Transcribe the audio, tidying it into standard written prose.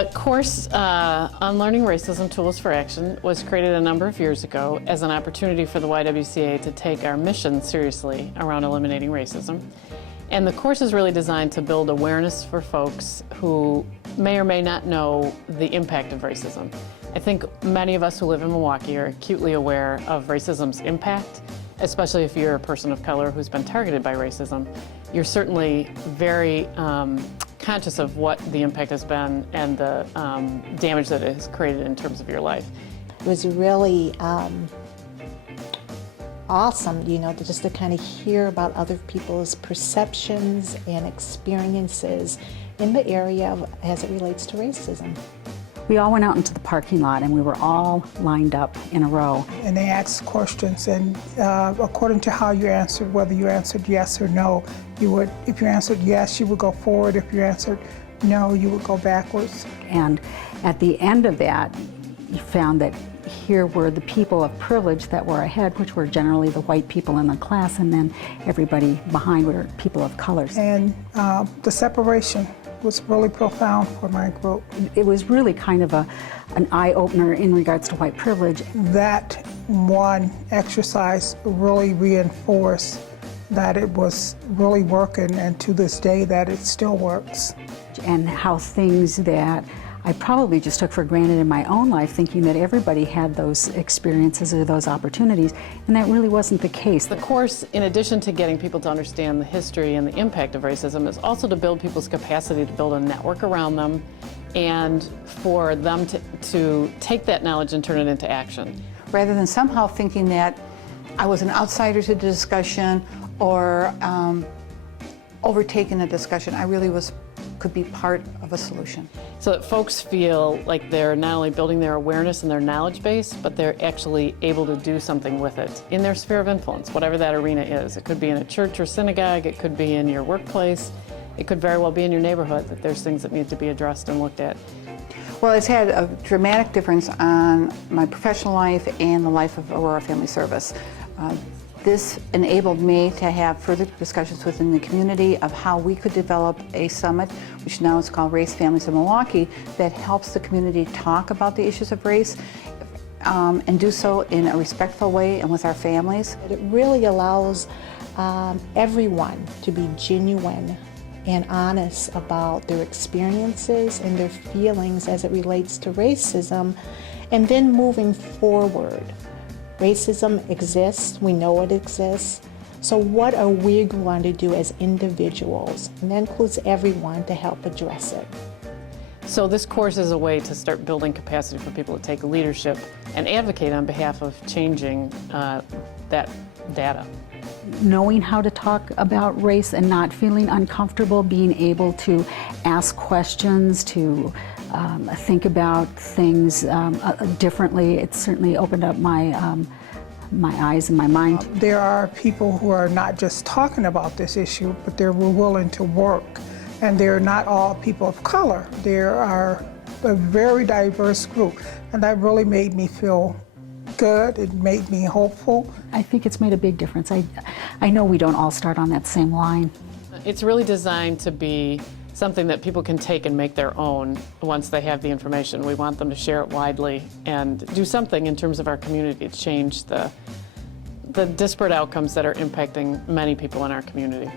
The course, Unlearning Racism, Tools for Action, was created a number of years ago as an opportunity for the YWCA to take our mission seriously around eliminating racism. And the course is really designed to build awareness for folks who may or may not know the impact of racism. I think many of us who live in Milwaukee are acutely aware of racism's impact, especially if you're a person of color who's been targeted by racism. You're certainly very conscious of what the impact has been and the damage that it has created in terms of your life. It was really awesome, just to kind of hear about other people's perceptions and experiences in the area as it relates to racism. We all went out into the parking lot and we were all lined up in a row. And they asked questions, and according to how you answered, whether you answered yes or no, if you answered yes, you would go forward. If you answered no, you would go backwards. And at the end of that, you found that here were the people of privilege that were ahead, which were generally the white people in the class, and then everybody behind were people of colors. And the separation was really profound for my group. It was really kind of an eye-opener in regards to white privilege. That one exercise really reinforced that it was really working, and to this day that it still works. And how things that I probably just took for granted in my own life, thinking that everybody had those experiences or those opportunities, and that really wasn't the case. The course, in addition to getting people to understand the history and the impact of racism, is also to build people's capacity to build a network around them and for them to take that knowledge and turn it into action. Rather than somehow thinking that I was an outsider to the discussion or overtaking the discussion, I really could be part of a solution. So that folks feel like they're not only building their awareness and their knowledge base, but they're actually able to do something with it in their sphere of influence, whatever that arena is. It could be in a church or synagogue, it could be in your workplace, it could very well be in your neighborhood, that there's things that need to be addressed and looked at. Well, it's had a dramatic difference on my professional life and the life of Aurora Family Service. This enabled me to have further discussions within the community of how we could develop a summit, which now is called Race Families in Milwaukee, that helps the community talk about the issues of race and do so in a respectful way and with our families. It really allows everyone to be genuine and honest about their experiences and their feelings as it relates to racism, and then moving forward. Racism exists, we know it exists, so what are we going to do as individuals? And that includes everyone to help address it. So this course is a way to start building capacity for people to take leadership and advocate on behalf of changing that data. Knowing how to talk about race and not feeling uncomfortable, being able to ask questions, to think about things differently. It certainly opened up my eyes and my mind. There are people who are not just talking about this issue, but they're willing to work. And they're not all people of color. There are a very diverse group, and that really made me feel good. It made me hopeful. I think it's made a big difference. I know we don't all start on that same line. It's really designed to be something that people can take and make their own once they have the information. We want them to share it widely and do something in terms of our community to change the disparate outcomes that are impacting many people in our community.